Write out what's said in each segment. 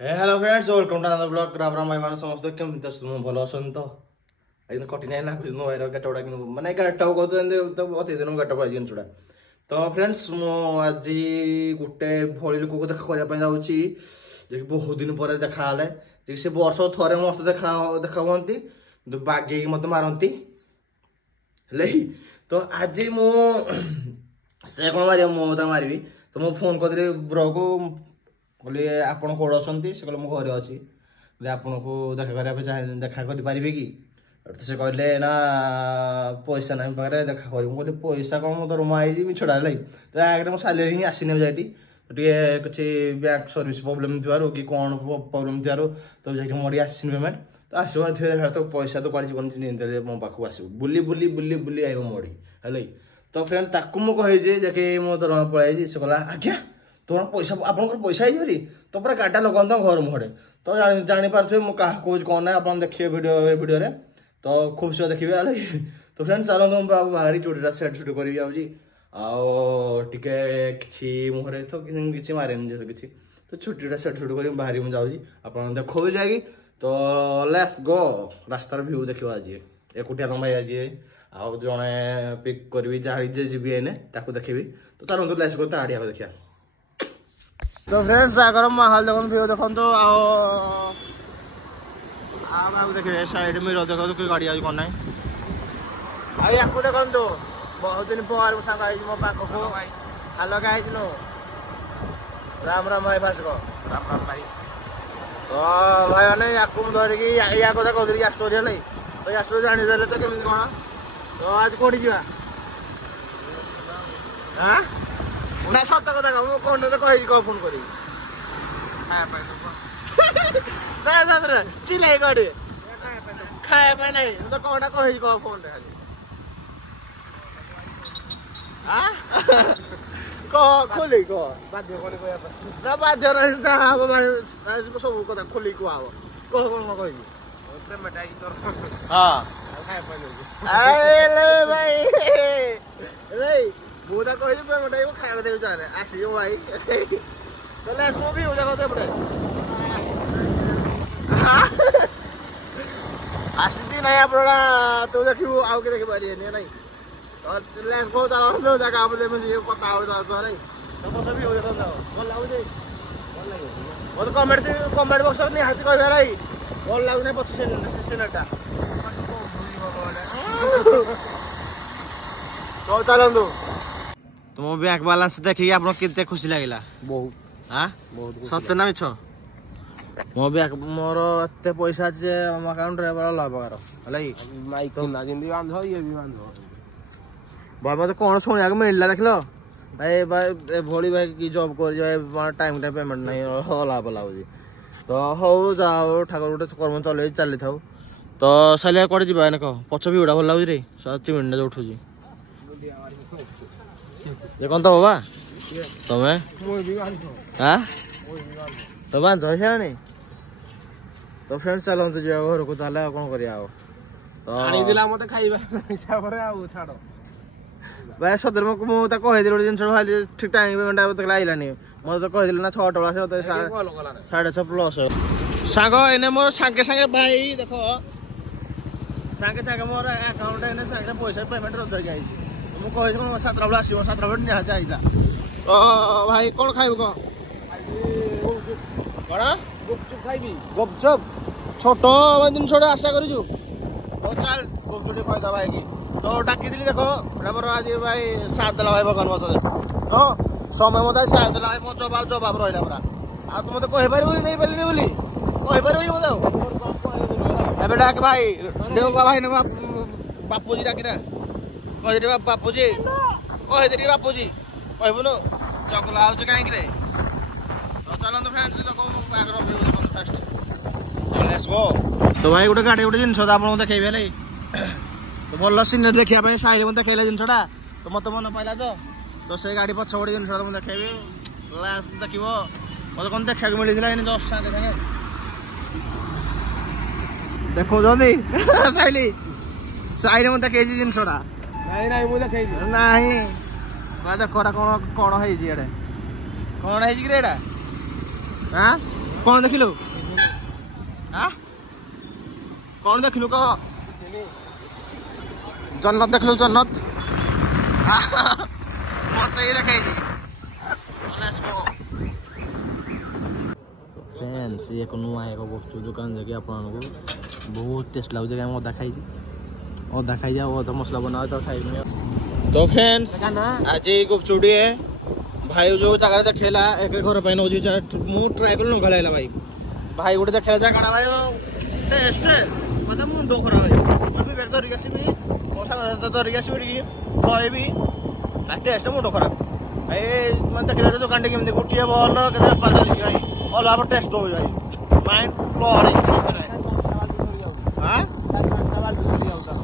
hello friends welcome to another blog Ram Ram भाई मान समस्त केमती तुम भल असन तो एकदम कठिन ना नो भाई गेट गुड़ा माने गेट कहते अति दिन गेट गुड़ा जिनसुड़ा तो फ्रेंड्स आज गोटे भली लोक को देखा करने जाऊँगी बहुत दिन पर देखा से वर्ष थे मत देखा हमें बागे मत मारती तो आज से कौन मार मुझे मारि तो मुझे फोन कर ब्रो को कहली आप कौन अच्छा से कहले मुझे घरे अच्छी आपन को देखा करने देखा करें कि तो से कहले ना पैसा ना पाखे देखा कर कहली पैसा कौन मुझे दरमा आई मिछड़ा है तो आगे मुझे सालेरी ही आसनी जाटी किसी बैंक सर्विस प्रोब्लेम थी कि कौन प्रोब्लेम थी तो जाके मोड़ी आसनी पेमेंट तो आसबार थे तो पैसा तो कड़ी जीवन मो पाक आस बुली बुली बुली बुली आए मोड़ी है तो फ्रेंड ताकू मुझे देखे मो दरमा पलि से कहला आज्ञा तुम पैसा आपंकर पैसा ही तो पूरा गाड़ा लगता घर मुहरे तो जापारे मुझे कौन कौन ना आप देखिए वीडियो तो खूब से देखिए तो फ्रेंड्स चलो बाहरी चुटीटा सेट सुट कर कि मुहरे तो किसी मारे किसी तो छुट्टीटा सेट सुट कर बाहरी मुझे जाऊँगी आप देखो भी जाएगी तो लेट्स गो रास्तार व्यू देखो आज एकुटिया तुम भाई आज आउ जड़े पिक करी जहाँ जी एने देखी तो चलो लेट्स गो तो आड़िया देखिए तो फ्रेंड्स आगर माहौल देखो व्यू देखो तो देखिए साइड मिरर देखो तो गाड़ी आज कौन ना या देखो तो बहुत दिन पर सांग आई मो पाख को हाल गाई राम राम भाई भास्क राम राम भाई तो भाई मैंने या धरिकी या कथा कहते या स्टोरी है तो या स्टोरी जानीदे तो केमी कौन तो आज कौटी जा ना सत कथा कह कौन तो कह फोन कर चिल्लाई गाड़ी खाया नहीं तो कौन कह फोन खोली कह ना बाध्य सब कथा खोली कह कौन भाई मुझे कही पेमेंट खाया देवी चाहे आसी भाई तो लेट्स मूव भी हो जाएगा एपटे आसी ना आप तो देखिए आउ के देखी पारे नहीं तो लेट्स गो चलो जगह आप कथा हो नहीं तो कथा भी हो जाता भल लगुच मत कमेंट बक्स में निहाती कह भाई भल लगुना पच्चीस सिलेटा तो चलतु तुम बैंक बालांस देखिए आप कितने खुशी लगे बहुत हाँ बहुत सत्य ना मिछ मो बैंक मोर एत पैसा अच्छे मो अकाउंट रे बड़ा लाभ भाई मत कौन शुणा मिलला देख लो भाई भाई भोली भाई की जॉब कर टाइम टाइम पेमेंट नहीं लाभ लागे तो हौ जाओ ठाकुर गोटे कर्म चल चली था तो सालिया कड़े जी कह पछ भी उड़ा भल लगे रे चिमिंडा जो उठू ये कौन तो बाबा तुम्हें हाँ तो बांध नहीं तो फ्रेंड्स चलते जा घर को ताले कौन कर मत खाइबा भाई सदर मुझे कहीदी गोटे जिन भाई ठीक टाइम पेमेंट देखला आइलानी मत तो कहीदि ना 6 टका 6:30 प्लस सांग एने मोर सांगे सांगे भाई देखो सांगे सांगे मोर अकाउंट एने सांगे पैसा पेमेंट रही आई मुझे कह 7 बेला आस 7 बेल निहाती आईला तो भाई कौन खाइब कह गुपचुप खाइबी गुपचुप छोट जिन आशा कर चल गुपचुप खाईदा भाई की तो डाकी देखो आज भाई साथ देला भाई भगवान मत तो समय मत साथ देला भाई मो जवाब रहा पूरा आ तुम मत कहीपर नहीं पारे बोली कहीपर मत डाक भाई देवका भाई बापूजी डाकिना कही बापूजी कहीदे बापूजी कहबुन चकला हो कहीं चलते फ्रेंड्स तो भाई गोटे गाड़ी गोटे जिन आपको देखेबे तो भल सीनरी देखा साइड में देखा जिनसा तो मत मन पाला तो से गाड़ी पछ गोटे जिन देखेबी देख मत कौन देखा मिलता जस्ट सागे सागे देखो साइली साइड में देखे जिनसा ना देख कौन कौन है कौन है हाँ कौन देखिलु हां कौन देखिलु कह जन्नत देखिलु जन्नत मत ये देखे लेट्स गो फ्रेंड्स ये को नुआ एक गुपचुप दुकान जगह आपन को बहुत टेस्ट लागो जगह हम अदा खाई जाओ अदा मसला बनाओ तो खाई तो फ्रेंड्स आज गुपचुप है भाई जो जगह देखेला एक घर पे नौ मु ट्राई कर लूँ गलाइला भाई भाई गोटे देखेला जगह भाई टेस्ट मतलब मुंड खराब है भी बैग धरिक आसबि मशा धरिक आसबि कहबी टेस्ट मुंड खराब भाई मैं देखिला दुकान केमती गोटे बल के बेपार चलिए भाई अलग टेस्ट हो भाई माइंड ब्लोइंग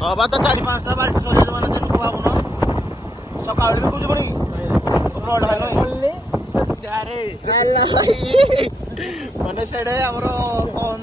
हाँ बात तो 4-5टा बाल्टी सरी मैंने लोक भावुन सकाल भी कुछ पड़ी माने से कौन